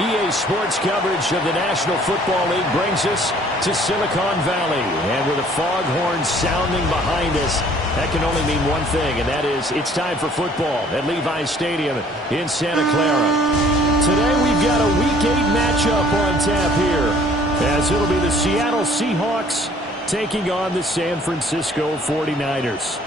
EA Sports coverage of the National Football League brings us to Silicon Valley. And with the foghorn sounding behind us, that can only mean one thing, and that is it's time for football at Levi's Stadium in Santa Clara. Today we've got a Week 8 matchup on tap here, as it'll be the Seattle Seahawks taking on the San Francisco 49ers.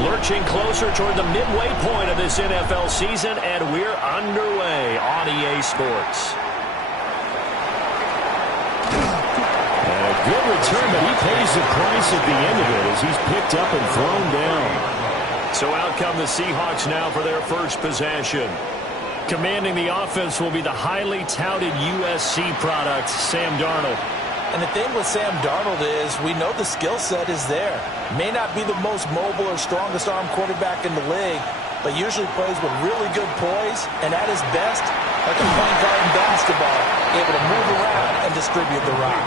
Lurching closer toward the midway point of this NFL season, and we're underway on EA Sports. And a good return, but he pays the price at the end of it as he's picked up and thrown down. So out come the Seahawks now for their first possession. Commanding the offense will be the highly touted USC product, Sam Darnold. And the thing with Sam Darnold is we know the skill set is there. May not be the most mobile or strongest arm quarterback in the league, but usually plays with really good poise, and at his best, like a point guard in basketball, able to move around and distribute the rock.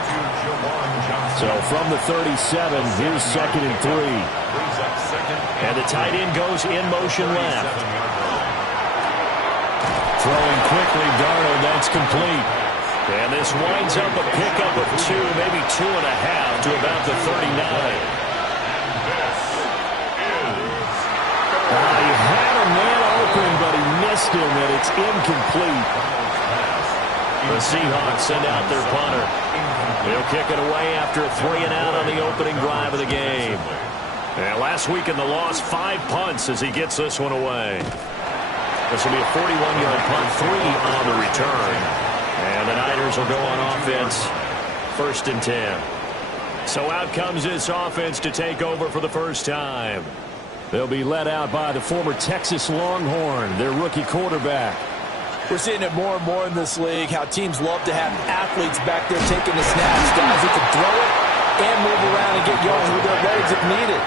So from the 37, here's 2nd and 3. And the tight end goes in motion left. Throwing quickly, Darnold, that's complete. And this winds up a pickup of 2, maybe 2.5 to about the 39. He had a man open, but he missed him, and it's incomplete. The Seahawks send out their punter. He'll kick it away after a 3-and-out on the opening drive of the game. And last week in the loss, 5 punts as he gets this one away. This will be a 41-yard punt, 3 on the return. And the Niners will go on offense, 1st and 10. So out comes this offense to take over for the first time. They'll be led out by the former Texas Longhorn, their rookie quarterback. We're seeing it more and more in this league, how teams love to have athletes back there taking the snaps, guys who can throw it and move around and get yards with their legs if needed.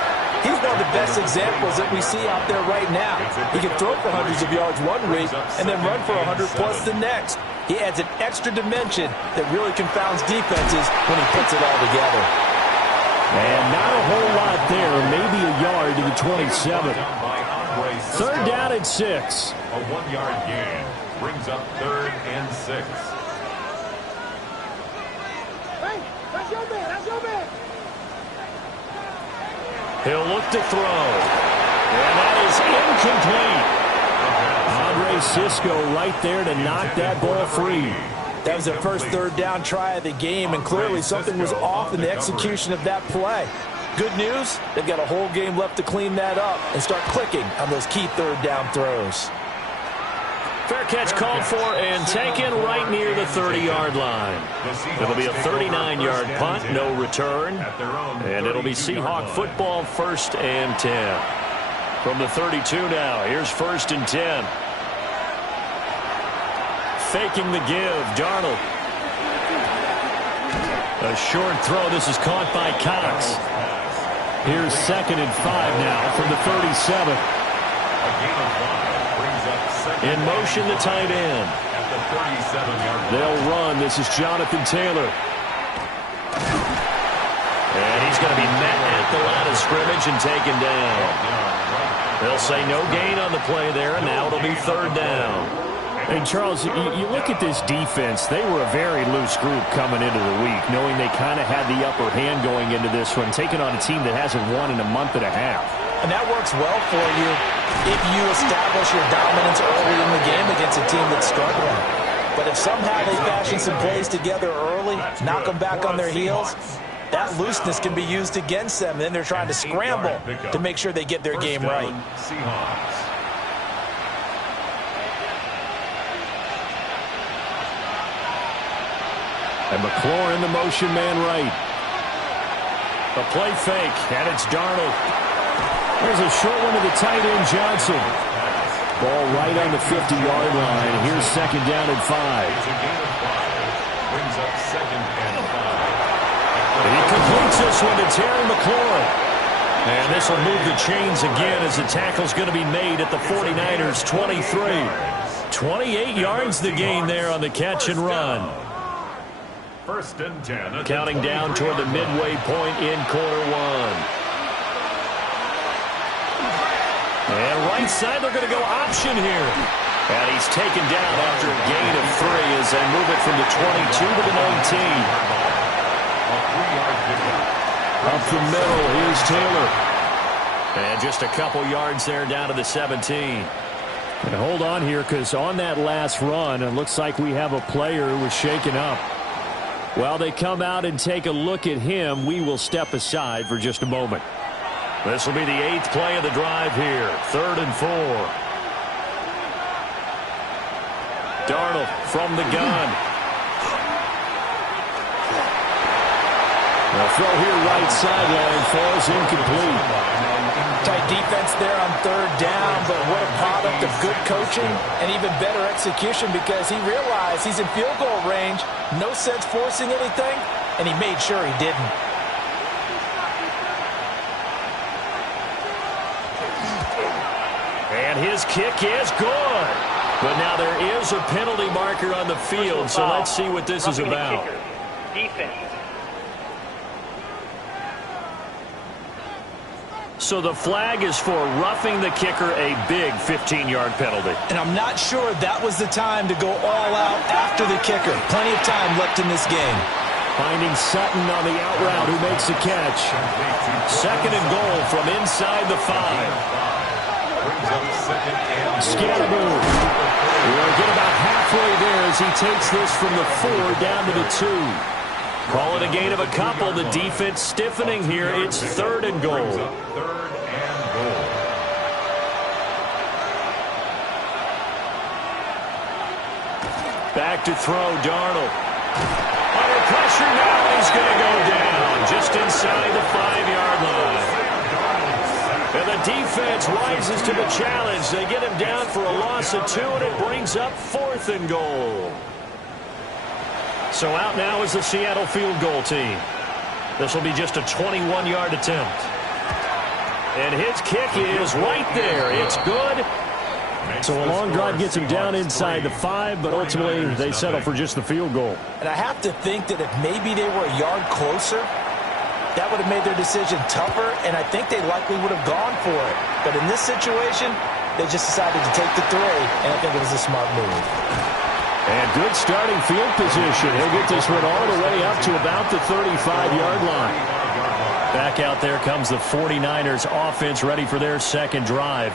He's one of the best examples that we see out there right now. He can throw for hundreds of yards one week and then run for 100+ the next. He adds an extra dimension that really confounds defenses when he puts it all together. And not a whole lot there, maybe a yard to the 27. 3rd down and 6. A 1-yard gain brings up 3rd and 6. Hey, that's your man, that's your man. He'll look to throw. And that is incomplete. Andre Cisco right there to knock that ball free. That was their first 3rd down try of the game, and clearly something was off in the execution of that play. Good news, they've got a whole game left to clean that up and start clicking on those key 3rd down throws. Fair catch called for and taken right near the 30-yard line. It'll be a 39-yard punt, no return. And it'll be Seahawk football, 1st and 10. From the 32 now, here's 1st and 10. Faking the give, Darnold. A short throw, this is caught by Cox. Here's 2nd and 5 now from the 37. In motion, the tight end. They'll run. This is Jonathan Taylor. And he's going to be met at the line of scrimmage and taken down. They'll say no gain on the play there, and now it'll be 3rd down. And, Charles, you look at this defense. They were a very loose group coming into the week, knowing they kind of had the upper hand going into this one, taking on a team that hasn't won in a month and a half. And that works well for you if you establish your dominance early in the game against a team that's struggling. But if somehow they fashion some plays together early, knock them back on their heels, that looseness can be used against them. And then they're trying to scramble to make sure they get their game right. And McLaurin, the motion man right. A play fake, and it's Darnold. There's a short one to the tight end, Johnson. Ball right on the 50-yard line. Here's 2nd down and 5. Brings up 2nd and 5. And he completes this one to Terry McLaurin. And this will move the chains again as the tackle's going to be made at the 49ers 23. 28 yards the gain there on the catch and run. First and 10. Counting down toward the midway point in quarter one. And right side, they're going to go option here. And he's taken down after a gain of 3 as they move it from the 22 to the 19. Up the middle, here's Taylor. And just a couple yards there down to the 17. And hold on here, because on that last run, it looks like we have a player who was shaken up. While they come out and take a look at him, we will step aside for just a moment. This will be the 8th play of the drive here. 3rd and 4. Darnold from the gun. The throw here right sideline falls incomplete. Tight defense there on 3rd down, but what a product of good coaching and even better execution, because he realized he's in field goal range. No sense forcing anything, and he made sure he didn't. And his kick is good. But now there is a penalty marker on the field, so let's see what this is about. Defense. So the flag is for roughing the kicker, a big 15-yard penalty. And I'm not sure that was the time to go all out after the kicker. Plenty of time left in this game. Finding Sutton on the out route, who makes the catch. 2nd and goal from inside the 5. Scatterboo. We'll get about halfway there as he takes this from the 4 down to the 2. Call it a gain of a couple. The defense stiffening here. It's 3rd and goal. 3rd and goal. Back to throw, Darnold. Under pressure now, he's going to go down just inside the 5-yard line. And the defense rises to the challenge. They get him down for a loss of 2, and it brings up 4th and goal. So out now is the Seattle field goal team. This will be just a 21-yard attempt. And his kick is right there. It's good. So a long drive gets him down inside the 5, but ultimately they settle for just the field goal. And I have to think that if maybe they were a yard closer, that would have made their decision tougher, and I think they likely would have gone for it. But in this situation, they just decided to take the 3, and I think it was a smart move. And good starting field position. He'll get this one all the way up to about the 35-yard line. Back out there comes the 49ers offense, ready for their 2nd drive.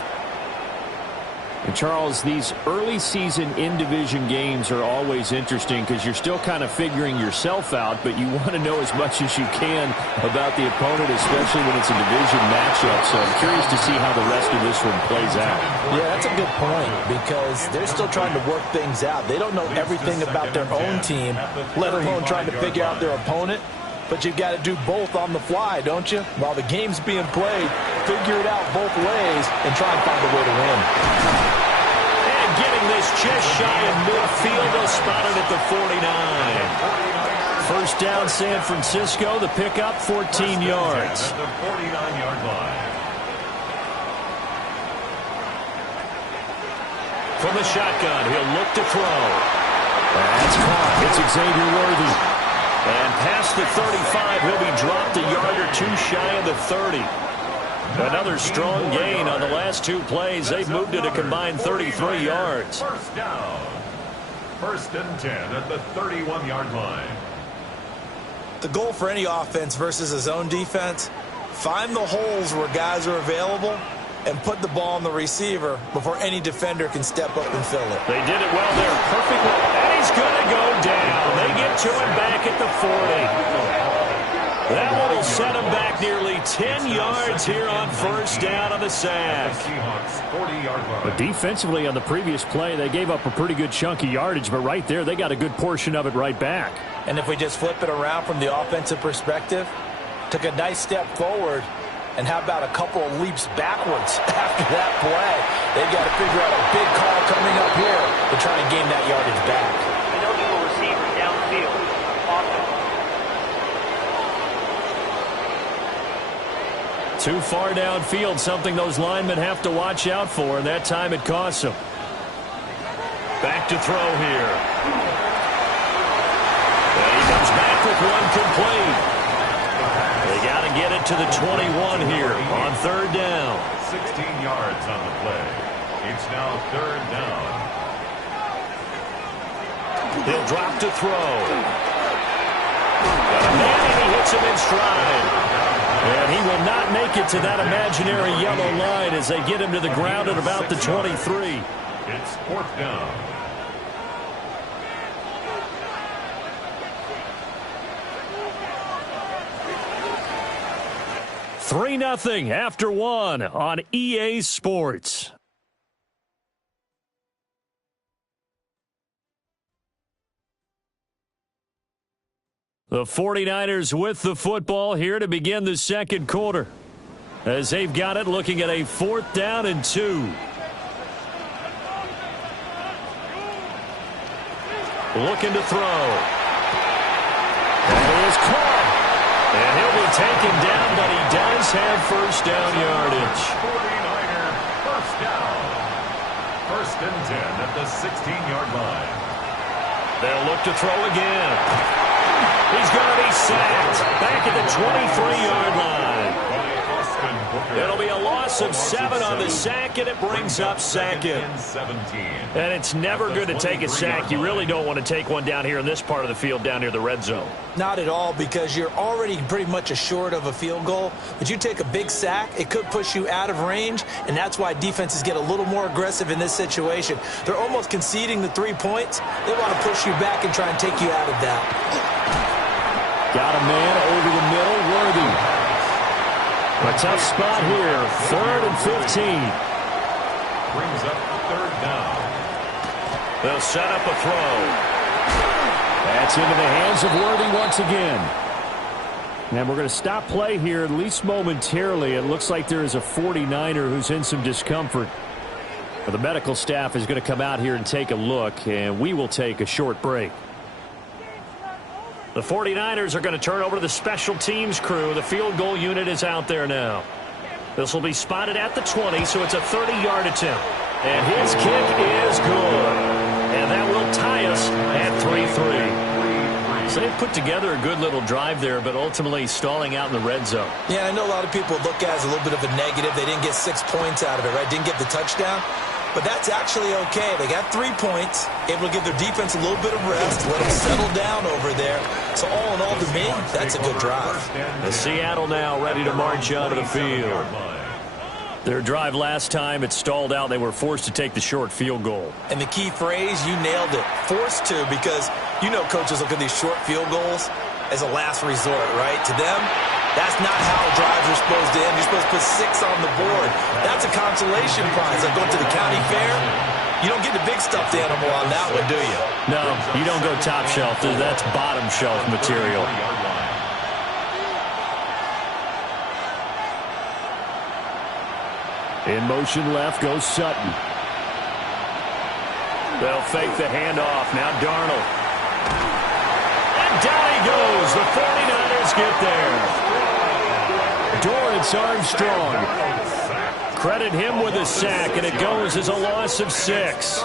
And Charles, these early season in-division games are always interesting because you're still kind of figuring yourself out, but you want to know as much as you can about the opponent, especially when it's a division matchup. So I'm curious to see how the rest of this one plays out. Yeah, that's a good point, because they're still trying to work things out. They don't know everything about their own team, let alone trying to figure out their opponent. But you've got to do both on the fly, don't you? While the game's being played, figure it out both ways and try and find a way to win. And getting this just shy of midfield, they'll spot it at the 49. First down, San Francisco. The pickup, 14 yards. At the 49-yard line. From the shotgun, he'll look to throw. That's caught. It's Xavier Worthy. And past the 35, he'll be dropped a yard or 2 shy of the 30. Another strong gain on the last 2 plays. They've moved it a combined 33 yards. First down. 1st and 10 at the 31-yard line. The goal for any offense versus a zone defense, find the holes where guys are available and put the ball on the receiver before any defender can step up and fill it. They did it well there. Perfect. And he's going to go down. They get to him back at the 40. That one will set him back nearly 10 yards here on first down on the sack. Seahawks 40-yard line. But defensively on the previous play, they gave up a pretty good chunk of yardage, but right there they got a good portion of it right back. And if we just flip it around from the offensive perspective, took a nice step forward, and how about a couple of leaps backwards after that play? They've got to figure out a big call coming up here to try and gain that yardage back. Eligible receiver downfield. Awesome. Too far downfield, something those linemen have to watch out for, and that time it costs them. Back to throw here. And he comes back with one complete. They got to get it to the 21 here on third down. 16 yards on the play. It's now third down. He'll drop to throw. Got a man, and he hits him in stride. And he will not make it to that imaginary yellow line as they get him to the ground at about the 23. It's fourth down. Three 0 after one on EA Sports. The 49ers with the football here to begin the second quarter. As they've got it, looking at a 4th down and 2. Looking to throw. And he is caught. And he'll be taken down, but he does have first down yardage. 49er first down. 1st and 10 at the 16-yard line. They'll look to throw again. He's going to be sacked back at the 23-yard line. It'll be a loss of 7 on the sack, and it brings up second. And it's never good to take a sack. You really don't want to take one down here in this part of the field, down near the red zone. Not at all, because you're already pretty much assured of a field goal. But you take a big sack, it could push you out of range, and that's why defenses get a little more aggressive in this situation. They're almost conceding the 3 points. They want to push you back and try and take you out of that. Got a man over the middle, Worthy. A tough spot here, 3rd and 15. Brings up third down. They'll set up a throw. That's into the hands of Worthy once again. And we're going to stop play here, at least momentarily. It looks like there is a 49er who's in some discomfort. The medical staff is going to come out here and take a look, and we will take a short break. The 49ers are going to turn over to the special teams crew. The field goal unit is out there now. This will be spotted at the 20, so it's a 30-yard attempt. And his kick is good. And that will tie us at 3-3. So they've put together a good little drive there, but ultimately stalling out in the red zone. Yeah, I know a lot of people look at it as a little bit of a negative. They didn't get 6 points out of it, right? Didn't get the touchdown. But that's actually okay. They got 3 points, able to give their defense a little bit of rest, let them settle down over there. So all in all, to me, that's a good drive. The Seattle now ready to march out of the field. Their drive last time, it stalled out. They were forced to take the short field goal. And the key phrase, you nailed it, forced to, because you know coaches look at these short field goals as a last resort, right? To them, that's not how drives are supposed to end. You're supposed to put 6 on the board. That's a consolation prize. Like going to the county fair, you don't get the big stuffed animal on that one, do you? No, you don't go top shelf. That's bottom shelf material. In motion left goes Sutton. They'll fake the handoff. Now Darnold. And down he goes. The 49ers get there. Dorrance Armstrong. Credit him with a sack, and it goes as a loss of 6.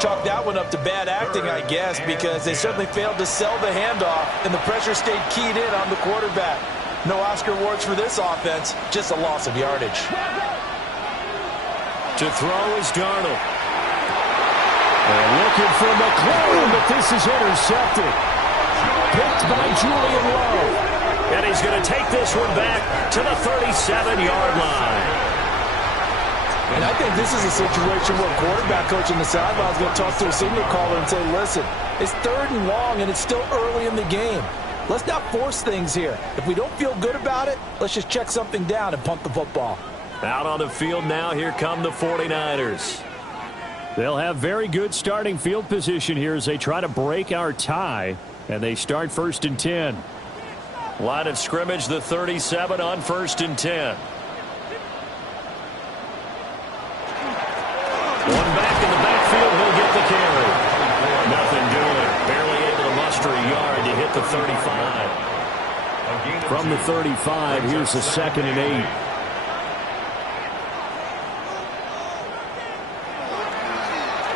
Chalk that one up to bad acting, I guess, because they certainly failed to sell the handoff, and the pressure stayed keyed in on the quarterback. No Oscar awards for this offense, just a loss of yardage. To throw is Darnold. And looking for McLaurin, but this is intercepted. Picked by Julian Love. And he's going to take this one back to the 37-yard line. And I think this is a situation where quarterback coach in the sideline is going to talk to a signal caller and say, listen, it's 3rd and long, and it's still early in the game. Let's not force things here. If we don't feel good about it, let's just check something down and punt the football. Out on the field now, here come the 49ers. They'll have very good starting field position here as they try to break our tie, and they start 1st and 10. Line of scrimmage, the 37 on 1st and 10. One back in the backfield, he'll get the carry. Nothing doing. Barely able to muster a yard to hit the 35. From the 35, here's a 2nd and 8.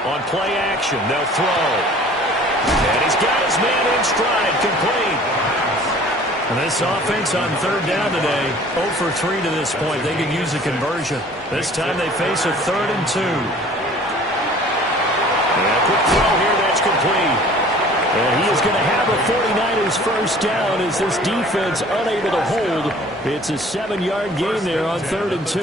On play action, they'll throw. And he's got his man in stride, complete. And this offense on 3rd down today, 0 for 3 to this point. They could use a conversion. This time they face a 3rd and 2. And a quick throw here, that's complete. And he is going to have a 49ers first down as this defense unable to hold. It's a 7-yard gain there on 3rd and 2.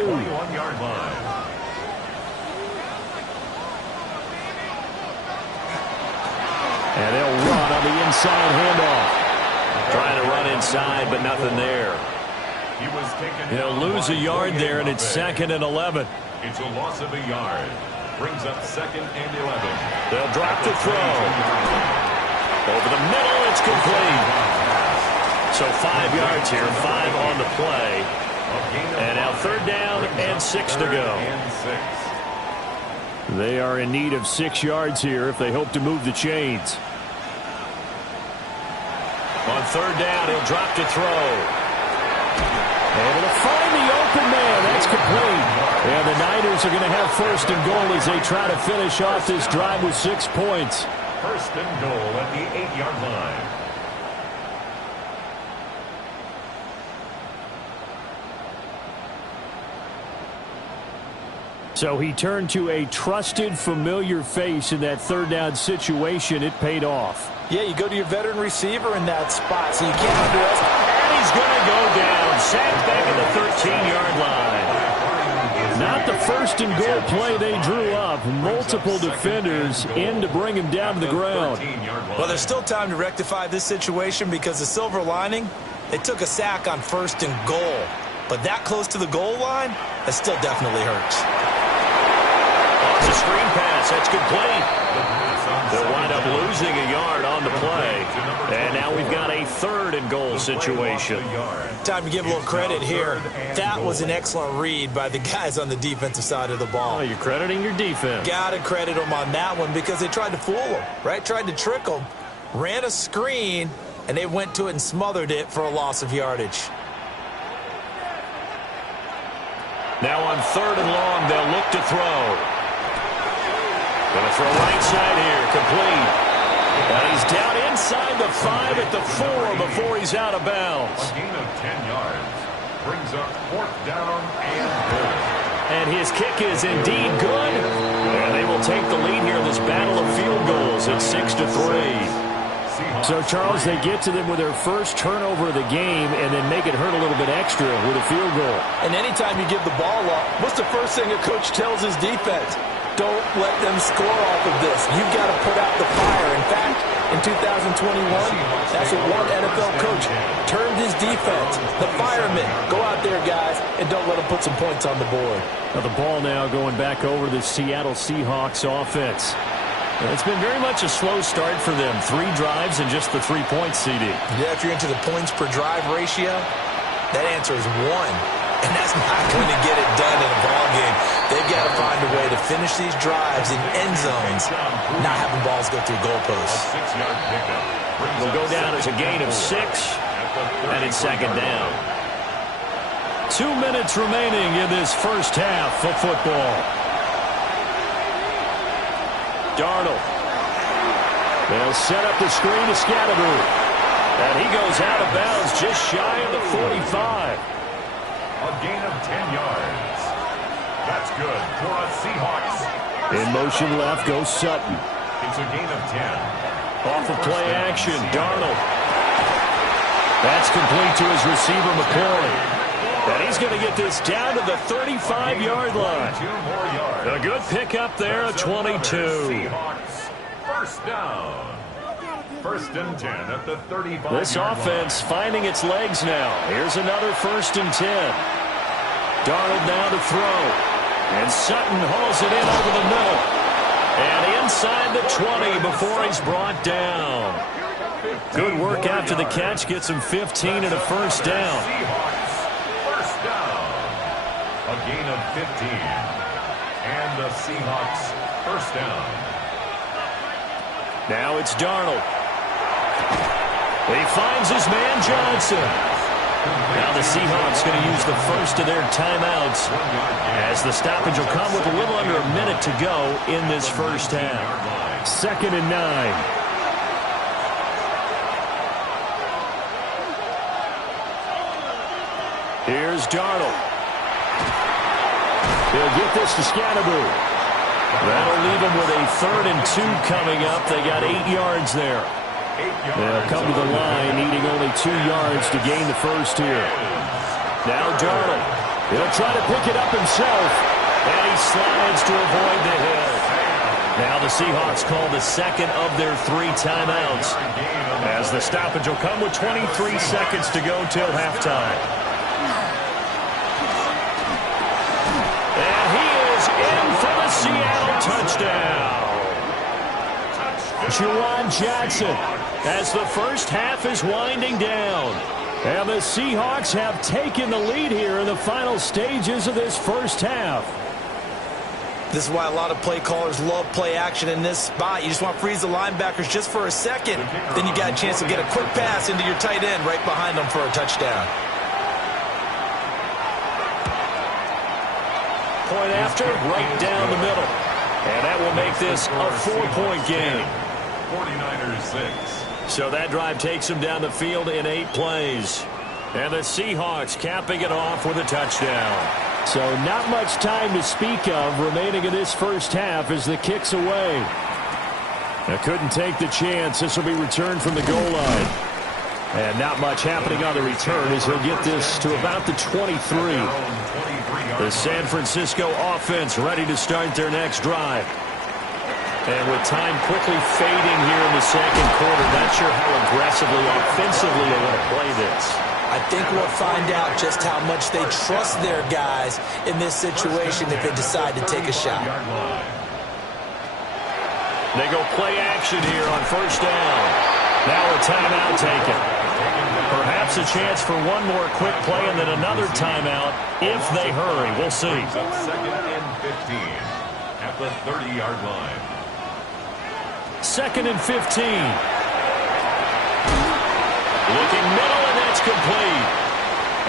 And they'll run on the inside handoff. Trying to run inside, but nothing there. They'll lose a yard there, and it's 2nd and 11. It's a loss of a yard. Brings up 2nd and 11. They'll drop the throw. Over the middle, it's complete. So 5 yards here, 5 on the play. And now 3rd down and 6 to go. They are in need of 6 yards here if they hope to move the chains. On 3rd down, he'll drop to throw. Able to find the open man. That's complete. And the Niners are going to have 1st and goal as they try to finish off this drive with 6 points. 1st and goal at the 8-yard line. So he turned to a trusted, familiar face in that 3rd down situation. It paid off. Yeah, you go to your veteran receiver in that spot, so you can't underestimate. And he's going to go down. Sacked back at the 13-yard line. Not the 1st and goal play they drew up. Multiple defenders in to bring him down to the ground. Well, there's still time to rectify this situation because the silver lining, they took a sack on 1st and goal. But that close to the goal line, that still definitely hurts. Off the screen pass, that's complete. They'll wind up losing a yard on the play. And now we've got a 3rd and goal situation. Time to give a little credit here. That was an excellent read by the guys on the defensive side of the ball. Oh, you're crediting your defense. Got to credit them on that one because they tried to fool them, right? Tried to trick them. Ran a screen, and they went to it and smothered it for a loss of yardage. Now on 3rd and long, they'll look to throw. Going to throw right side here, complete. And he's down inside the 5 at the 4 before he's out of bounds. A gain of 10 yards. Brings up 4th down and goal. And his kick is indeed good. And they will take the lead here in this battle of field goals at 6-3. So, Charles, they get to them with their first turnover of the game and then make it hurt a little bit extra with a field goal. And anytime you give the ball up, what's the first thing a coach tells his defense? Don't let them score off of this. You've got to put out the fire. In fact, in 2021, that's what one NFL coach termed his defense. The firemen. Go out there, guys, and don't let them put some points on the board. Now the ball now going back over the Seattle Seahawks offense. It's been very much a slow start for them. 3 drives and just the 3-point CD. Yeah, if you're into the points per drive ratio, that answer is 1. And that's not going to get it done in a ball game. They've got to find a way to finish these drives in end zones, not having balls go through goalposts. Will go down as a gain of 6, and it's 2nd down. 2 minutes remaining in this first half of football. Darnold. They'll set up the screen to Scatterboo. And he goes out of bounds just shy of the 45. A gain of 10 yards. That's good for a Seahawks. In motion left goes Sutton. It's a gain of 10. Off of play action, Darnold. That's complete to his receiver, McCoy. And he's going to get this down to the 35-yard line. 2 more yards. A good pickup there, a 22. Seahawks. First down. 1st and 10 at the 35. This offense finding its legs now. Here's another 1st and 10. Darnold now to throw. And Sutton hauls it in over the middle. And inside the 20 before he's brought down. Good work after the catch. Gets him 15 and a first down. Seahawks. First down. A gain of 15. And the Seahawks first down. Now it's Darnold. He finds his man Johnson. Now the Seahawks going to use the first of their timeouts as the stoppage will come with a little under a minute to go in this first half. 2nd and 9. Here's Darnold. He'll get this to Scannaboo. That'll leave him with a 3rd and 2 coming up. They got 8 yards there. They'll come to the line, needing only 2 yards to gain the first here. Now Darnold. He'll try to pick it up himself. And he slides to avoid the hit. Now the Seahawks call the second of their 3 timeouts, as the stoppage will come with 23 seconds to go till halftime. And he is in for the Seattle touchdown. Juwan Johnson, As the first half is winding down. and the Seahawks have taken the lead here in the final stages of this first half. This is why a lot of play callers love play action in this spot. You just want to freeze the linebackers just for a second. Then you got a chance to get a quick pass into your tight end right behind them for a touchdown. Point after, right down the middle. And that will make this a 4-point game. 49ers 6. So that drive takes them down the field in 8 plays. And the Seahawks capping it off with a touchdown. So not much time to speak of remaining in this first half as the kick's away. I couldn't take the chance. This will be returned from the goal line. And not much happening on the return as he'll get this to about the 23. The San Francisco offense ready to start their next drive. And with time quickly fading here in the second quarter, not sure how aggressively, offensively they want to play this. I think we'll find out just how much they trust their guys in this situation if they decide to take a shot. They go play action here on first down. Now a timeout taken. Perhaps a chance for one more quick play and then another timeout if they hurry. We'll see. 2nd and 15 at the 30-yard line. 2nd and 15. Looking middle, and that's complete.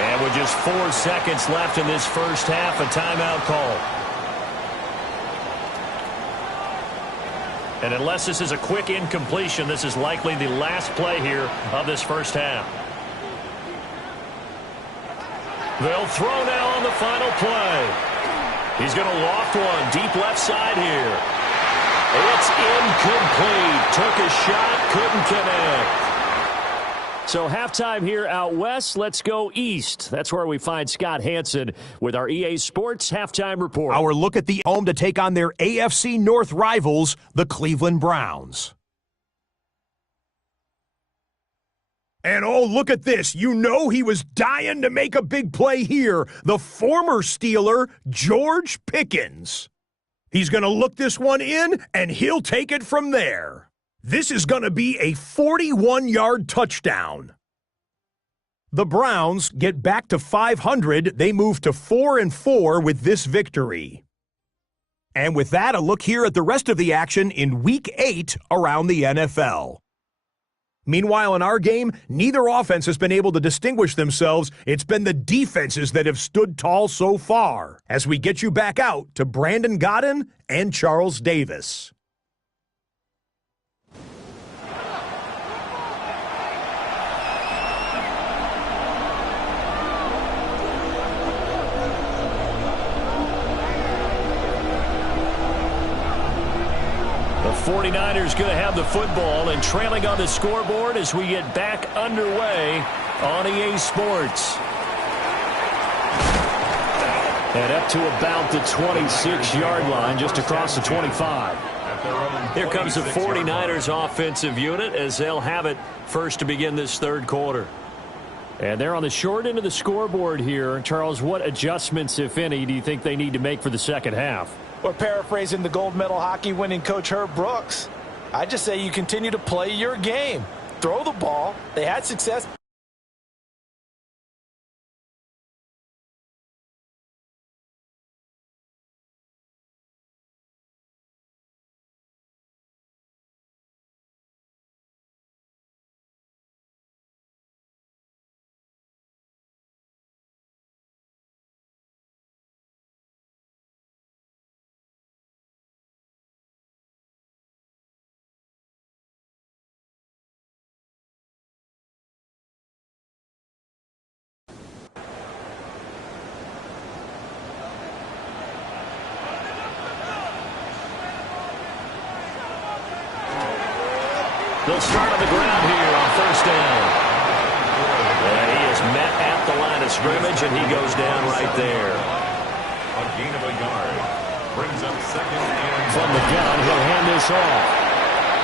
And with just 4 seconds left in this first half, a timeout call. And unless this is a quick incompletion, this is likely the last play here of this first half. They'll throw now on the final play. He's going to loft one deep left side here. It's incomplete. Took a shot, couldn't connect. So halftime here out west. Let's go east. That's where we find Scott Hanson with our EA Sports Halftime Report. Our look at the home to take on their AFC North rivals, the Cleveland Browns. And oh, look at this. You know he was dying to make a big play here. The former Steeler, George Pickens. He's going to look this one in, and he'll take it from there. This is going to be a 41-yard touchdown. The Browns get back to 500. They move to 4-4 with this victory. And with that, a look here at the rest of the action in Week 8 around the NFL. Meanwhile, in our game, neither offense has been able to distinguish themselves. It's been the defenses that have stood tall so far. As we get you back out to Brandon Godden and Charles Davis. The 49ers going to have the football and trailing on the scoreboard as we get back underway on EA Sports. And up to about the 26-yard line, just across the 25. Here comes the 49ers offensive unit as they'll have it first to begin this third quarter. And they're on the short end of the scoreboard here. Charles, what adjustments, if any, do you think they need to make for the second half? Or paraphrasing the gold medal hockey winning coach Herb Brooks, I just say you continue to play your game. Throw the ball. They had success. They'll start on the ground here on first down. And he is met at the line of scrimmage, and he goes down right there. A gain of a yard. Brings up second and From the gun, he'll hand this off.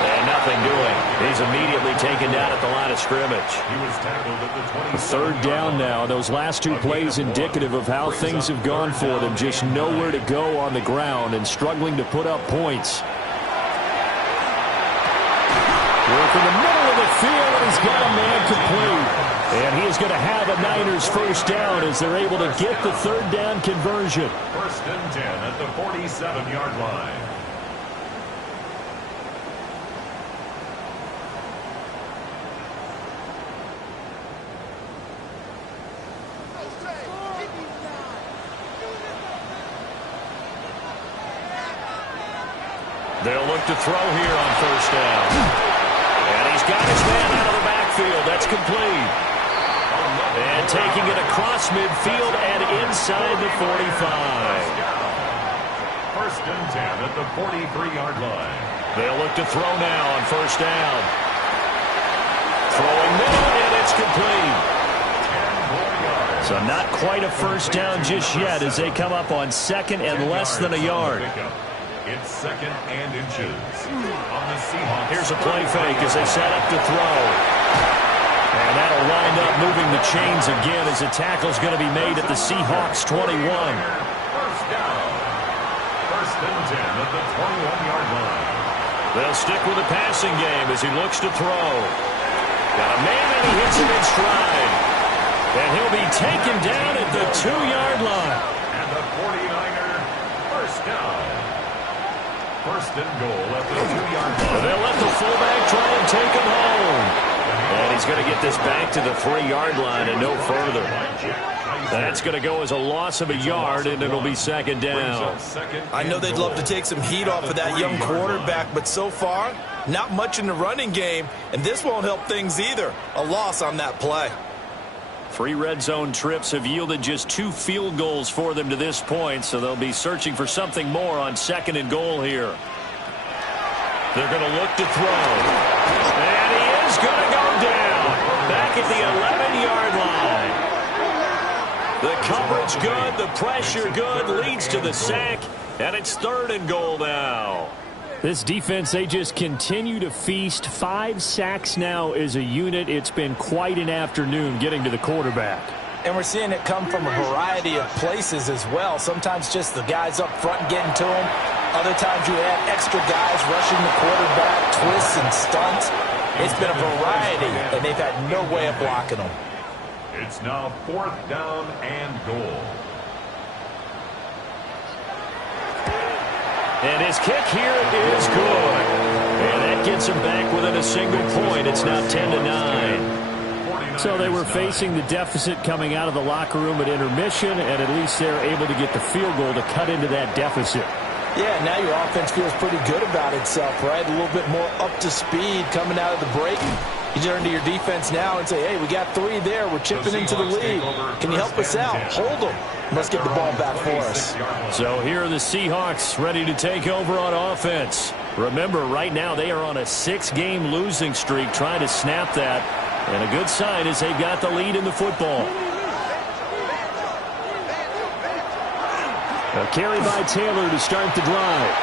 And nothing doing. He's immediately taken down at the line of scrimmage. he was tackled at the 27. Third down now. Those last two plays indicative of how things have gone for them. Just nowhere to go on the ground and struggling to put up points. Work in the middle of the field, and he's got a man complete. And he is going to have a Niners first down as they're able to get the third down conversion. First and 10 at the 47-yard line. They'll look to throw here on first down. And he's got his man out of the backfield. That's complete. And taking it across midfield and inside the 45. First and 10 at the 43-yard line. They'll look to throw now on first down. Throwing middle, and it's complete. So not quite a first down just yet as they come up on second and less than a yard. It's second and inches on the Seahawks. Here's a play fake as they set up to throw. And that'll wind up moving the chains again as the tackle's going to be made at the Seahawks 21. First down. First and 10 at the 21-yard line. They'll stick with the passing game as he looks to throw. Got a man and he hits him in stride. And he'll be taken down at the 2-yard line. And the 49er first down. First and goal at the 2-yard line. They'll let the fullback try and take him home. And he's going to get this back to the 3-yard line and no further. That's going to go as a loss of a yard, and it'll be second down. I know they'd love to take some heat off of that young quarterback, but so far, not much in the running game, and this won't help things either. A loss on that play. 3 red zone trips have yielded just 2 field goals for them to this point, so they'll be searching for something more on second and goal here. They're going to look to throw. And he is going to go down. Back at the 11-yard line. The coverage good, the pressure good, leads to the sack, and it's third and goal now. This defense, they just continue to feast. 5 sacks now as a unit. It's been quite an afternoon getting to the quarterback. And we're seeing it come from a variety of places as well. Sometimes just the guys up front getting to him. Other times you have extra guys rushing the quarterback, twists and stunts. It's been a variety, and they've had no way of blocking them. It's now fourth down and goal. And his kick here is good. And that gets him back within a single point. It's now 10-9. So they were facing the deficit coming out of the locker room at intermission, and at least they're able to get the field goal to cut into that deficit. Yeah, now your offense feels pretty good about itself, right? A little bit more up to speed coming out of the break. You turn to your defense now and say, hey, we got 3 there. We're chipping into the lead. Can you help us out? Hold them. Let's get the ball back for us. So here are the Seahawks ready to take over on offense. Remember, right now they are on a 6-game losing streak, trying to snap that. And a good sign is they've got the lead in the football. A carry by Taylor to start the drive.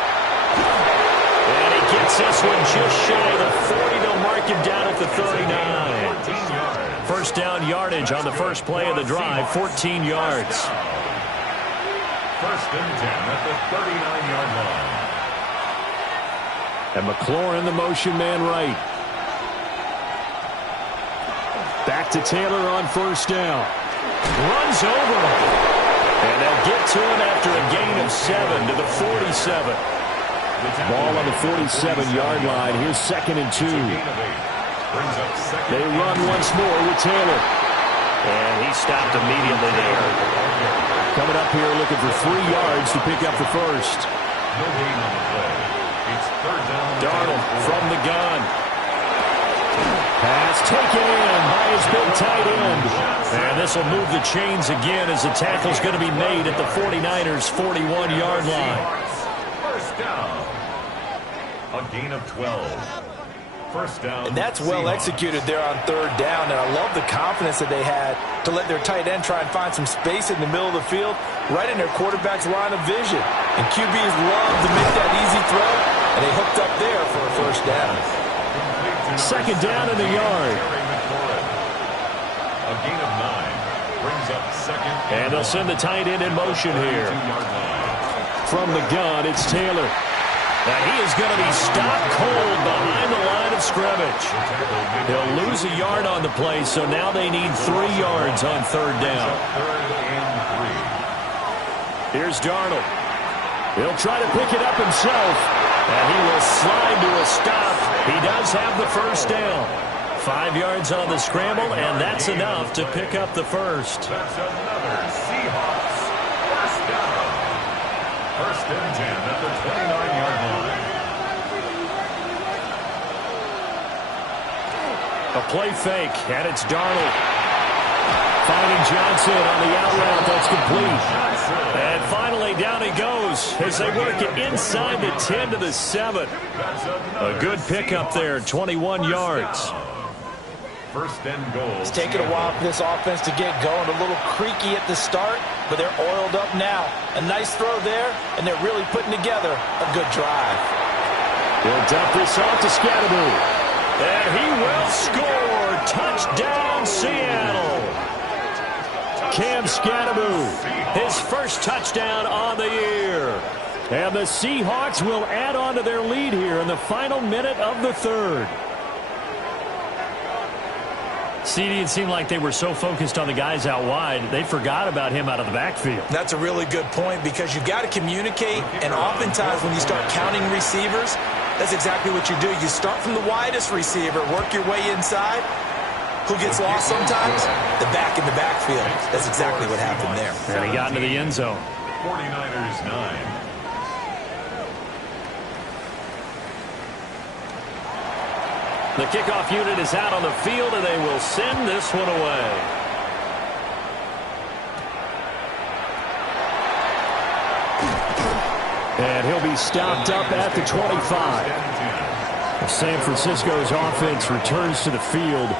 And he gets this one just shy of the 40. They'll mark him down at the 39. First down yardage on the first play of the drive, 14 yards. First and 10 at the 39-yard line. And McLaurin, the motion man right. Back to Taylor on first down. Runs over him. And they'll get to him after a gain of 7 to the 47. Ball on the 47-yard line. Here's second and 2. They run once more with Taylor. And he stopped immediately there. Coming up here looking for 3 yards to pick up the first. No gain on the play. It's third down. Darnold from the gun. Pass taken in by his big tight end. And this will move the chains again as the tackle's going to be made at the 49ers' 41-yard line. First down. A gain of 12. First down. And that's well executed there on third down, and I love the confidence that they had to let their tight end try and find some space in the middle of the field, right in their quarterback's line of vision. And QBs love to make that easy throw, and they hooked up there for a first down. Second down in the yard. A gain of 9 brings up second. And they'll send the tight end in motion here. From the gun, it's Taylor. And he is going to be stopped cold behind the line of scrimmage. He'll lose a yard on the play, so now they need 3 yards on third down. Here's Darnold. He'll try to pick it up himself, and he will slide to a stop. He does have the first down. 5 yards on the scramble, and that's enough to pick up the first. That's another Seahawks first down. First and 10 at the 29-yard line. A play fake, and it's Darnold. Finding Johnson on the out route. That's complete. And finally, down he goes as they work it inside the 10 to the 7. A good pickup there, 21 yards. First and goal. It's taken a while for this offense to get going. A little creaky at the start, but they're oiled up now. A nice throw there, and they're really putting together a good drive. He'll dump this off to Scatteroo. And he will score. Touchdown, Seattle. Cam Scatteroo, his first touchdown on the year. And the Seahawks will add on to their lead here in the final minute of the third. CD, it seemed like they were so focused on the guys out wide, they forgot about him out of the backfield. That's a really good point because you got to communicate, and oftentimes when you start counting receivers, that's exactly what you do. You start from the widest receiver, work your way inside. Who gets lost sometimes? The back in the backfield. That's exactly what happened there. And he got into the end zone. 49ers 9. The kickoff unit is out on the field, and they will send this one away. And he'll be stopped up at the 25. San Francisco's offense returns to the field.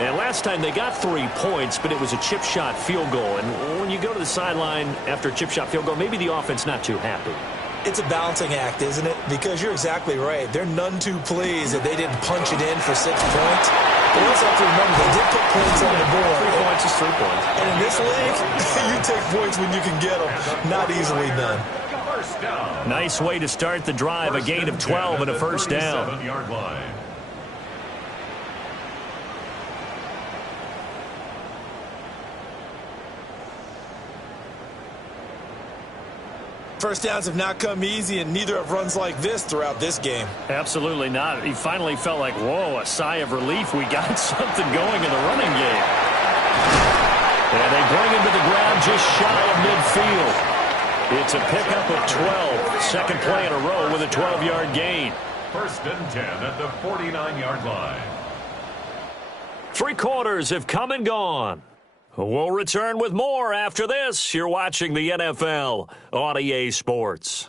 And last time they got 3 points, but it was a chip shot field goal. And when you go to the sideline after a chip shot field goal, maybe the offense not too happy. It's a balancing act, isn't it? Because you're exactly right. They're none too pleased that they didn't punch it in for 6 points. But we also have to remember they did put points on the board. 3 points is 3 points. And in this league, you take points when you can get them. Not easily done. Nice way to start the drive. A gain of 12 and a first down. First downs have not come easy, and neither have runs like this throughout this game. Absolutely not. He finally felt like, whoa, a sigh of relief. We got something going in the running game. And they bring him to the ground just shy of midfield. It's a pickup of 12. Second play in a row with a 12-yard gain. First and 10 at the 49-yard line. 3 quarters have come and gone. We'll return with more after this. You're watching the NFL on EA Sports.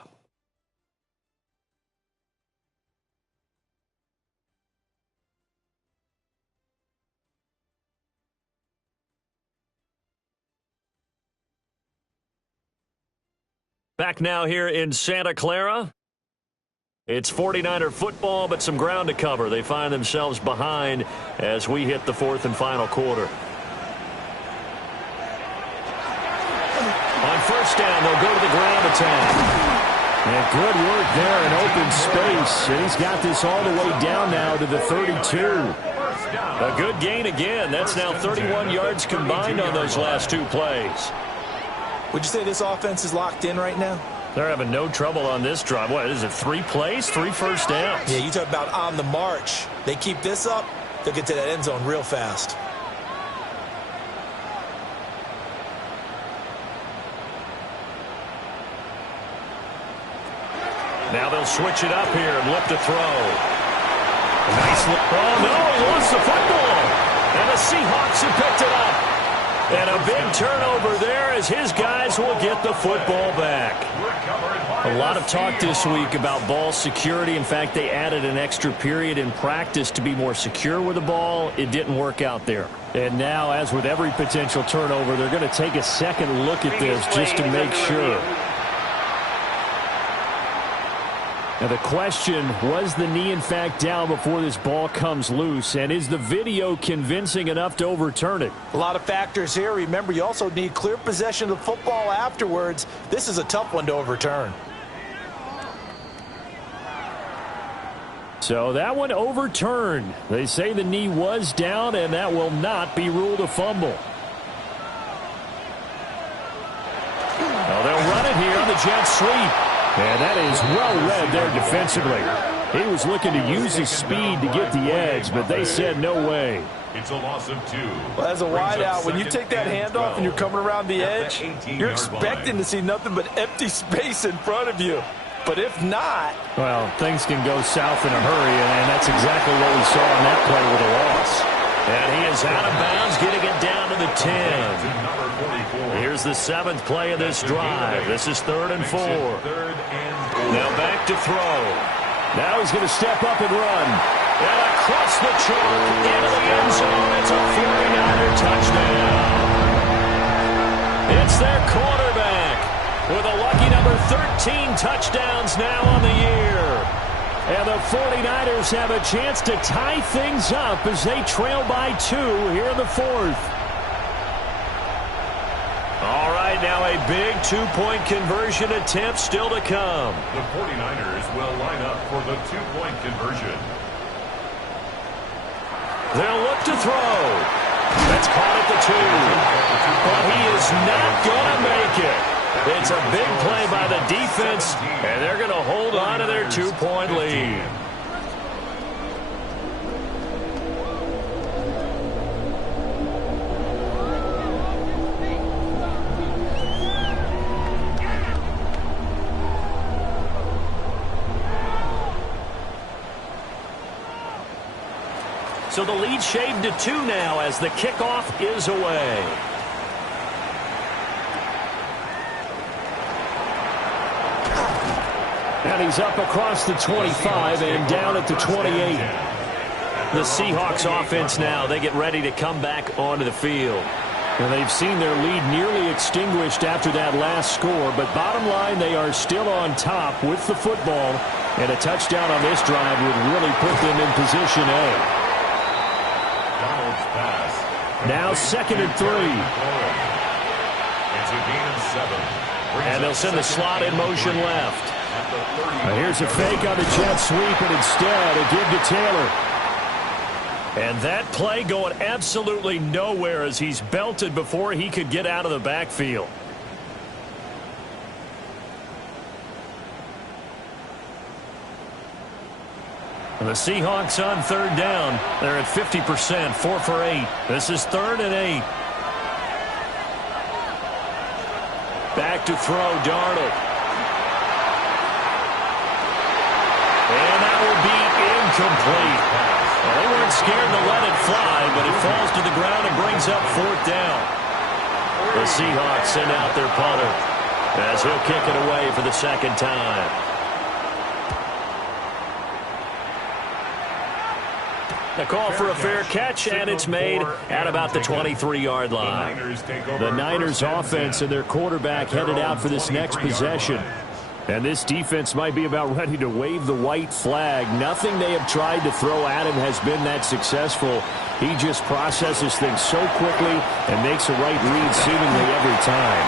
Back now here in Santa Clara. It's 49er football, but some ground to cover. They find themselves behind as we hit the 4th and final quarter. On first down, they'll go to the ground attack. And good work there in open space. And he's got this all the way down now to the 32. A good gain again. That's now 31 yards combined on those last 2 plays. Would you say this offense is locked in right now? They're having no trouble on this drive. What is it, 3 plays, 3 first downs? Yeah, you talk about on the march. They keep this up, they'll get to that end zone real fast. Now they'll switch it up here and look to throw. Nice look. Oh, no, he lost the football. And the Seahawks have picked it up. And a big turnover there as his guys will get the football back. A lot of talk this week about ball security. In fact, they added an extra period in practice to be more secure with the ball. It didn't work out there. And now, as with every potential turnover, they're going to take a second look at this just to make sure. Now the question, was the knee in fact down before this ball comes loose? And is the video convincing enough to overturn it? A lot of factors here. Remember, you also need clear possession of the football afterwards. This is a tough one to overturn. So that one overturned. They say the knee was down, and that will not be ruled a fumble. Well, they'll run it here on the jet sweep. And that is well read there defensively. He was looking to use his speed to get the edge, but they said no way. It's a loss of 2. Well, as a wideout, when you take that handoff and you're coming around the edge, you're expecting to see nothing but empty space in front of you. But if not... Well, things can go south in a hurry, and that's exactly what we saw on that play with a loss. And he is out of bounds, getting it down to the 10. Here's the 7th play of this drive. This is 3rd and 4. Now back to throw. Now he's going to step up and run. And across the chalk into the end zone. It's a 49er touchdown. It's their quarterback with a lucky number 13 touchdowns now on the year. And the 49ers have a chance to tie things up as they trail by 2 here in the 4th. All right, now a big 2-point conversion attempt still to come. The 49ers will line up for the 2-point conversion. They'll look to throw. That's caught at the 2. But he is not going to make it. It's a big play by the defense, and they're going to hold on to their 2-point lead. So the lead shaved to 2 now as the kickoff is away. And he's up across the 25 and down at the 28. The Seahawks offense now, they get ready to come back onto the field. And they've seen their lead nearly extinguished after that last score, but bottom line, they are still on top with the football, and a touchdown on this drive would really put them in position A. Now 2nd and 3. It's a gain of 7. And they'll send the slot in motion left. Here's a fake on the jet sweep, and instead a give to Taylor. And that play going absolutely nowhere as he's belted before he could get out of the backfield. And the Seahawks on 3rd down. They're at 50%, 4 for 8. This is 3rd and 8. Back to throw, Darnold. And that will be incomplete. Well, they weren't scared to let it fly, but it falls to the ground and brings up 4th down. The Seahawks send out their punter as he'll kick it away for the 2nd time. A call for a fair catch, and it's made at about the 23-yard line. The Niners offense and their quarterback headed out for this next possession. And this defense might be about ready to wave the white flag. Nothing they have tried to throw at him has been that successful. He just processes things so quickly and makes a right read seemingly every time.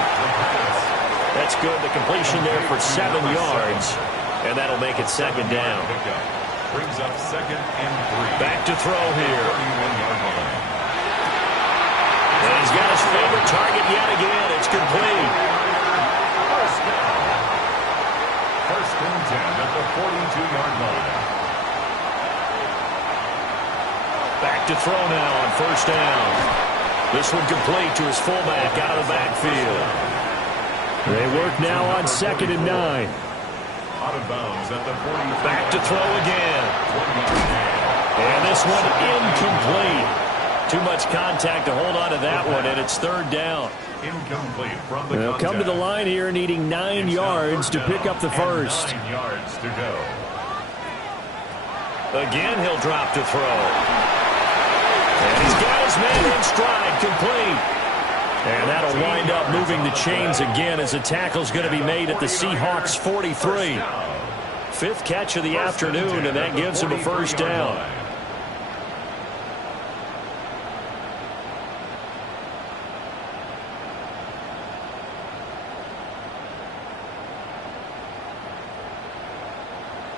That's good. The completion there for 7 yards, and that'll make it 2nd down. Brings up 2nd and 3. Back to throw here. 31-yard line. And he's got his favorite target yet again. It's complete. First and 10 at the 42-yard line. Back to throw now on 1st down. This one complete to his fullback out of the backfield. They work now on 2nd and 9. Out of bounds at the 40. Back to throw again. And this one incomplete Too much contact to hold on to that one, and it's third down. Incomplete from the They'll come to the line here needing 9 yards to pick up the first. 9 yards to go. Again, he'll drop to throw. And he's got his man in stride, complete. And that'll wind up moving the chains again as the tackle's going to be made at the Seahawks 43. Fifth catch of the afternoon, and that gives him a first down.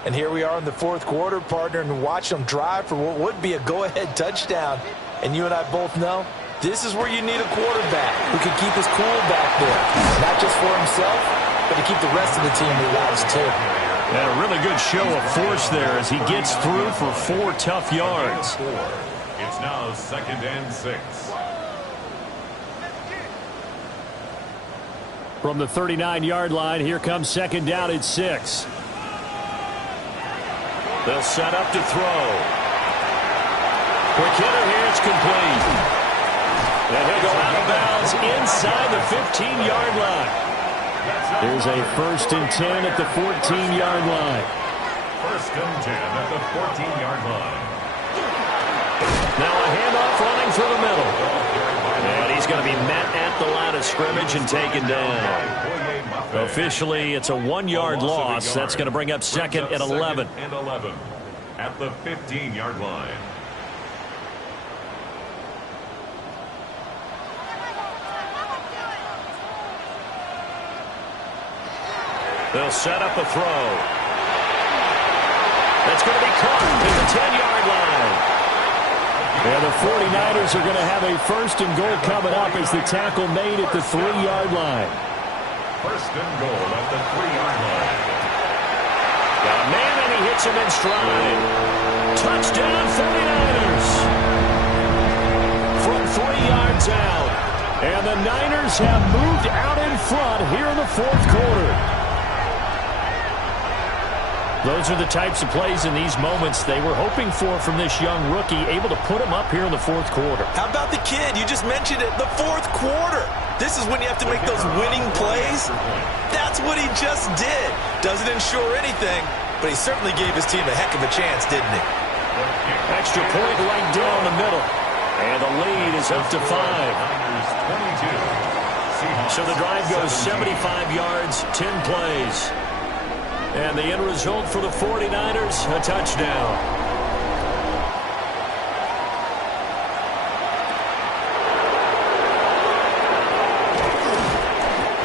And here we are in the fourth quarter, partner, and watch them drive for what would be a go-ahead touchdown. And you and I both know this is where you need a quarterback who can keep his cool back there. Not just for himself, but to keep the rest of the team relaxed too. And a really good show of force there as he gets through for 4 tough yards. It's now 2nd and 6. From the 39-yard line, here comes 2nd down at 6. They'll set up to throw. Quick hitter here, it's complete. And he'll go out of bounds inside the 15-yard line. There's a 1st and 10 at the 14-yard line. 1st and 10 at the 14-yard line. Now a handoff running through the middle. And he's going to be met at the line of scrimmage and taken down. Officially, it's a 1-yard loss. That's going to bring up 2nd and 11. 2nd and 11 at the 15-yard line. They'll set up a throw. That's going to be caught at the 10-yard line. And the 49ers are going to have a 1st and goal coming up as the tackle made at the 3-yard line. 1st and goal at the 3-yard line. Got a man, and he hits him in stride. Touchdown, 49ers. From 3 yards out. And the Niners have moved out in front here in the fourth quarter. Those are the types of plays in these moments they were hoping for from this young rookie, able to put him up here in the fourth quarter. How about the kid? You just mentioned it, the fourth quarter. This is when you have to make those winning plays. That's what he just did. Doesn't ensure anything, but he certainly gave his team a heck of a chance, didn't he? Extra point right down the middle. And the lead is up to 5. So the drive goes 75 yards, 10 plays. And the end result for the 49ers, a touchdown.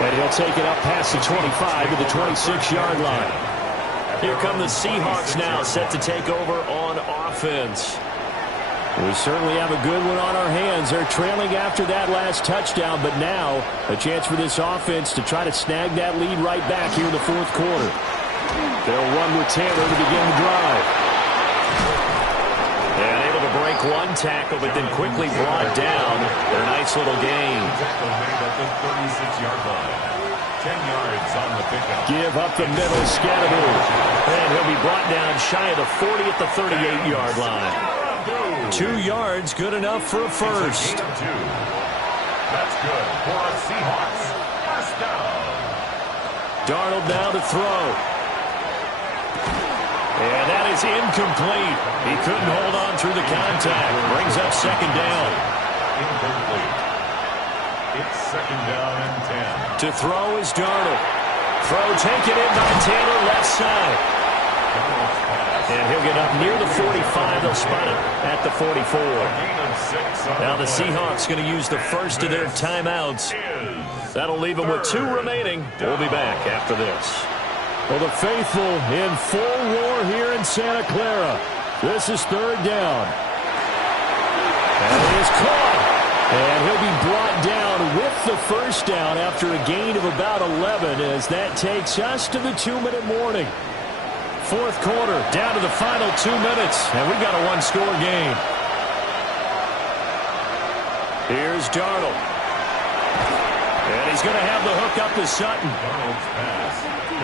And he'll take it up past the 25 to the 26-yard line. Here come the Seahawks now, set to take over on offense. We certainly have a good one on our hands. They're trailing after that last touchdown, but now a chance for this offense to try to snag that lead right back here in the fourth quarter. They'll run with Taylor to begin the drive. And able to break one tackle, but then quickly brought down. A nice little gain. Give up the middle, Scatteroo. And he'll be brought down shy of the 40 at the 38-yard line. 2 yards, good enough for a first. That's good for a Seahawks first down. Darnold now to throw. And that is incomplete. He couldn't hold on through the contact. Brings up 2nd down. Incomplete. It's 2nd down and 10. To throw is Darnold. Throw taken in by Taylor, left side. And he'll get up near the 45. They'll spot it at the 44. Now the Seahawks going to use the first of their timeouts. That'll leave them with 2 remaining. We'll be back after this. Well, the faithful in full roar here in Santa Clara. This is 3rd down. And it is caught. And he'll be brought down with the first down after a gain of about 11 as that takes us to the 2-minute warning. Fourth quarter, down to the final 2 minutes, and we got a 1-score game. Here's Darnold. And he's he's going to have the hook up to Sutton.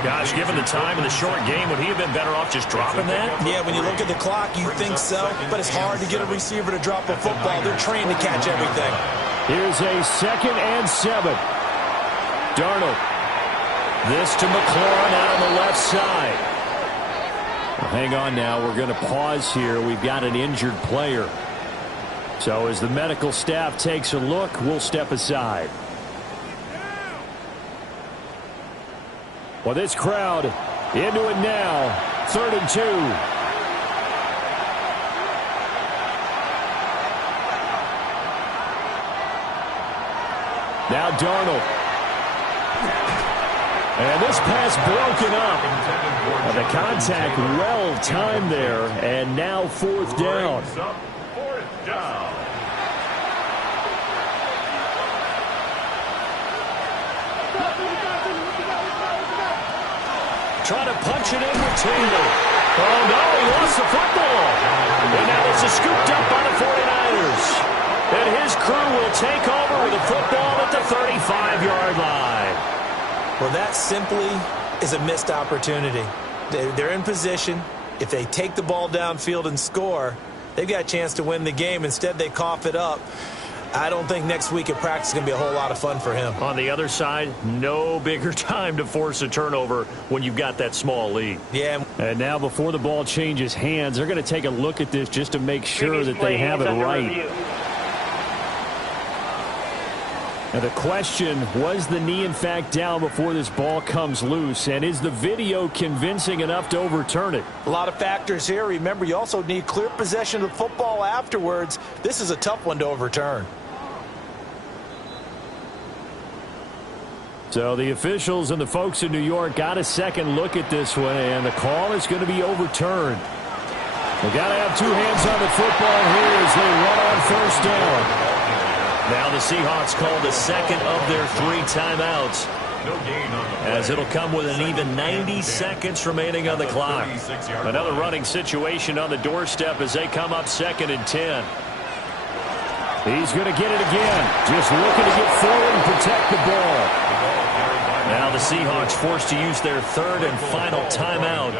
Gosh, given the time and the short game, would he have been better off just dropping that? Yeah, when you look at the clock, you think so, but it's hard to get a receiver to drop a football. They're trained to catch everything. Here's a 2nd and 7. Darnold. This to McLaurin out on the left side. Well, hang on now. We're going to pause here. We've got an injured player. So as the medical staff takes a look, we'll step aside. Well, this crowd into it now. 3rd and 2. Now Darnold. And this pass broken up. And the contact well timed there. And now 4th down. 4th down. Trying to punch it in with Taylor. Oh, no, he lost the football. And now this is scooped up by the 49ers. And his crew will take over with the football at the 35-yard line. Well, that simply is a missed opportunity. They're in position. If they take the ball downfield and score, they've got a chance to win the game. Instead, they cough it up. I don't think next week at practice is going to be a whole lot of fun for him. On the other side, no bigger time to force a turnover when you've got that small lead. Yeah. And now before the ball changes hands, they're going to take a look at this just to make sure that they have it right. And the question, was the knee in fact down before this ball comes loose? And is the video convincing enough to overturn it? A lot of factors here. Remember, you also need clear possession of the football afterwards. This is a tough one to overturn. So the officials and the folks in New York got a second look at this one, and the call is going to be overturned. They got to have two hands on the football here as they run on 1st down. Now the Seahawks call the second of their 3 timeouts, as it'll come with an even 90 seconds remaining on the clock. Another running situation on the doorstep as they come up 2nd and 10. He's going to get it again. Just looking to get forward and protect the ball. Now the Seahawks forced to use their 3rd and final timeout,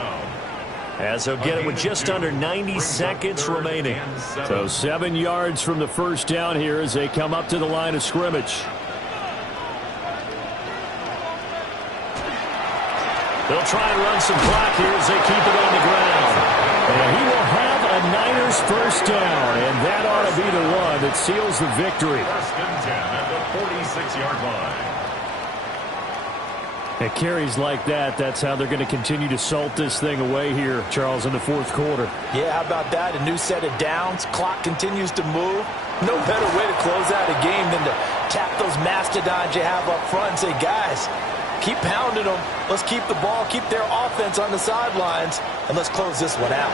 as they'll get it with just under 90 seconds remaining. So 7 yards from the 1st down here as they come up to the line of scrimmage. They'll try and run some clock here as they keep it on the ground. And he will have a Niners 1st down, and that ought to be the one that seals the victory. 1st and 10 at the 46-yard line. At carries like that, that's how they're going to continue to salt this thing away here, Charles, in the 4th quarter. Yeah, how about that? A new set of downs. Clock continues to move. No better way to close out a game than to tap those mastodons you have up front and say, guys, keep pounding them. Let's keep the ball, keep their offense on the sidelines, and let's close this one out.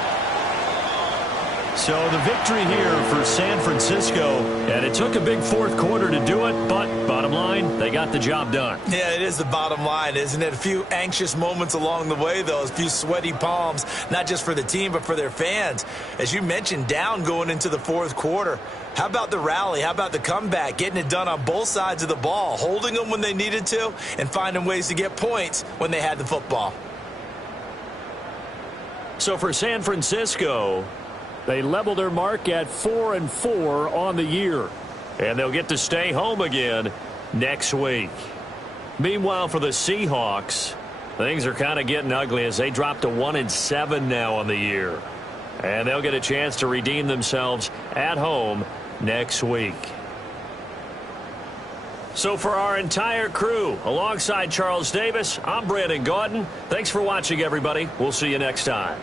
So the victory here for San Francisco, and it took a big 4th quarter to do it, but bottom line, they got the job done. Yeah, it is the bottom line, isn't it? A few anxious moments along the way, though, a few sweaty palms, not just for the team, but for their fans. As you mentioned, down going into the 4th quarter. How about the rally? How about the comeback? Getting it done on both sides of the ball, holding them when they needed to, and finding ways to get points when they had the football. So for San Francisco, they level their mark at 4-4 on the year. And they'll get to stay home again next week. Meanwhile, for the Seahawks, things are kind of getting ugly as they drop to 1-7 now on the year. And they'll get a chance to redeem themselves at home next week. So for our entire crew, alongside Charles Davis, I'm Brandon Gaudin. Thanks for watching, everybody. We'll see you next time.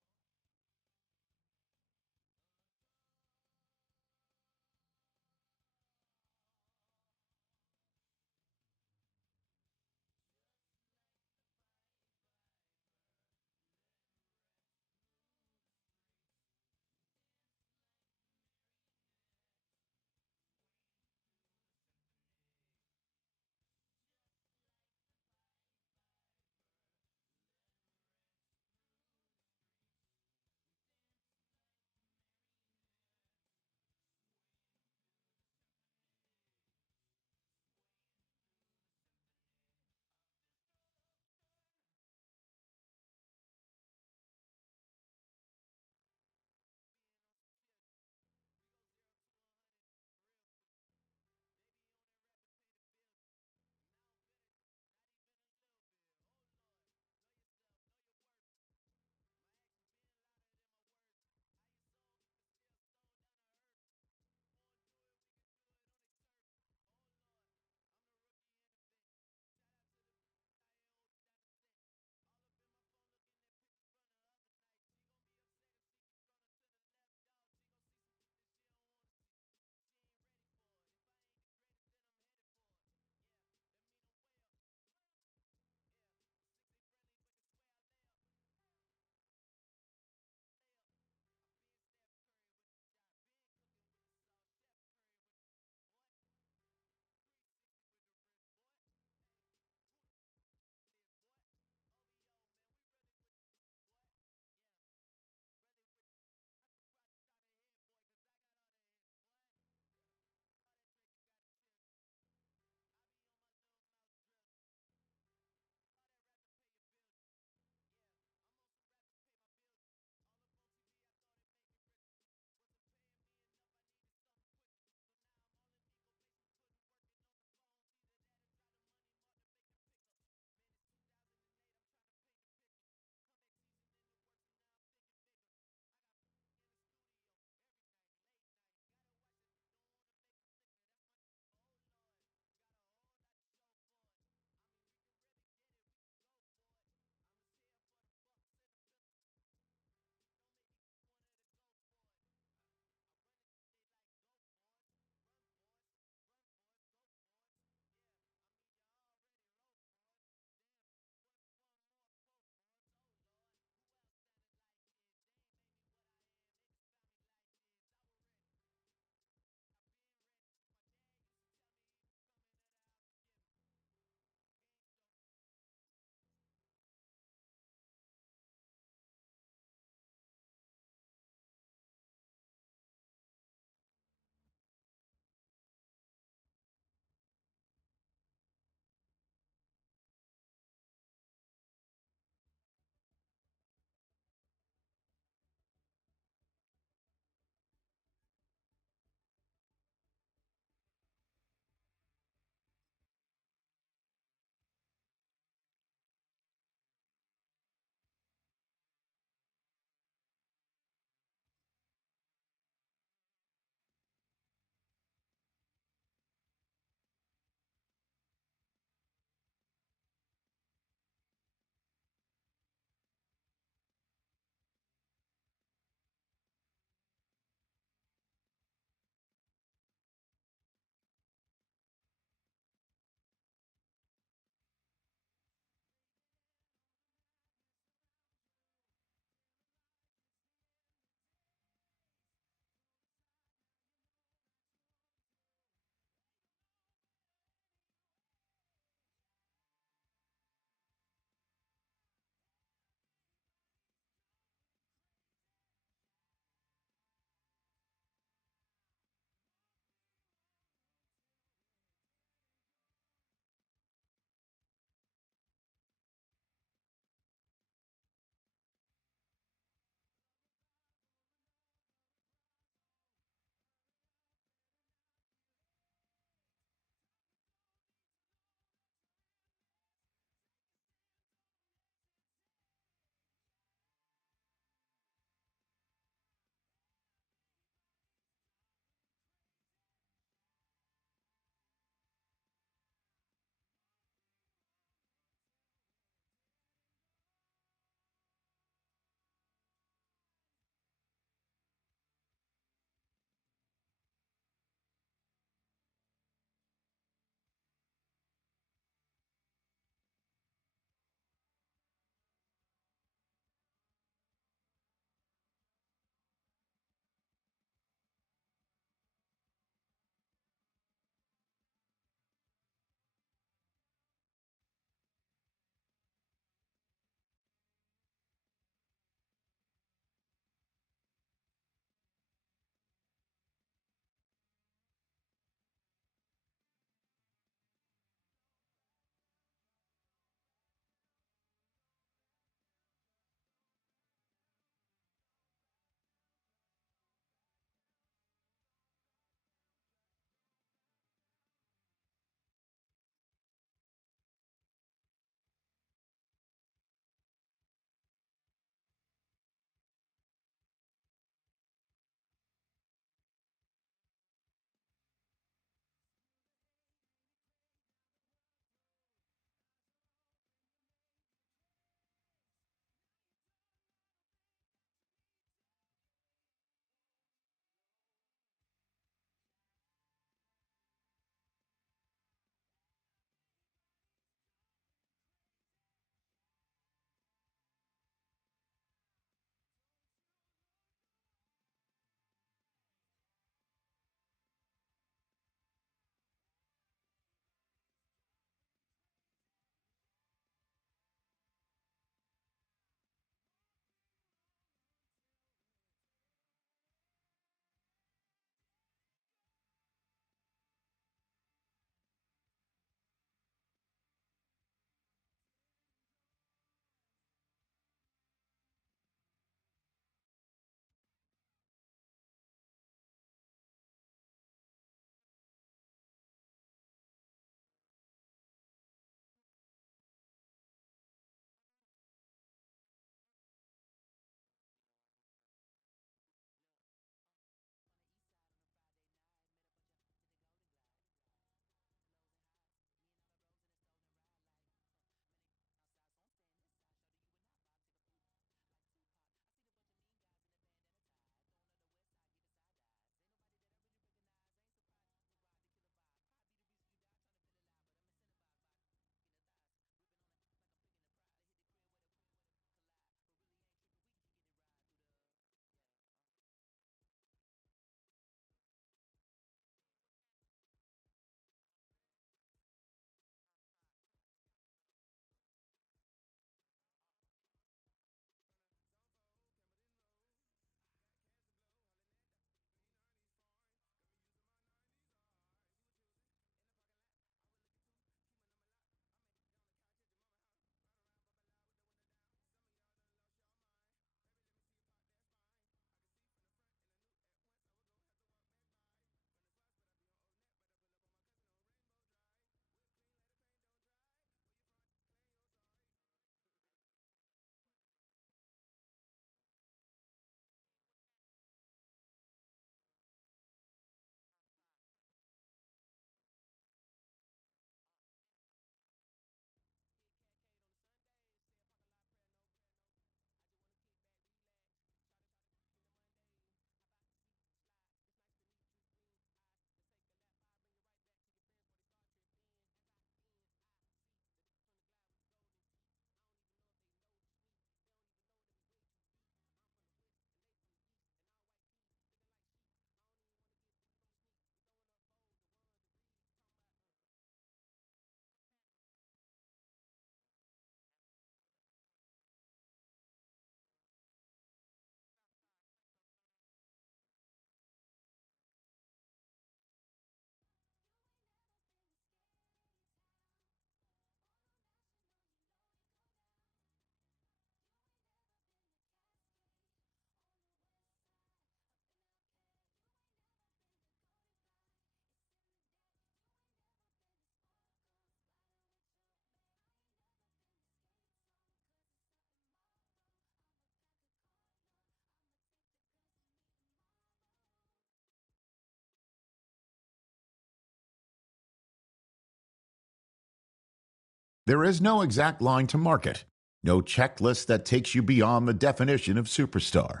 There is no exact line to market, no checklist that takes you beyond the definition of superstar.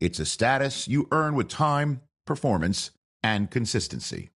It's a status you earn with time, performance, and consistency.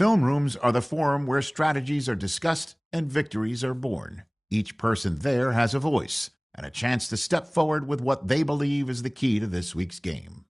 Film rooms are the forum where strategies are discussed and victories are born. Each person there has a voice and a chance to step forward with what they believe is the key to this week's game.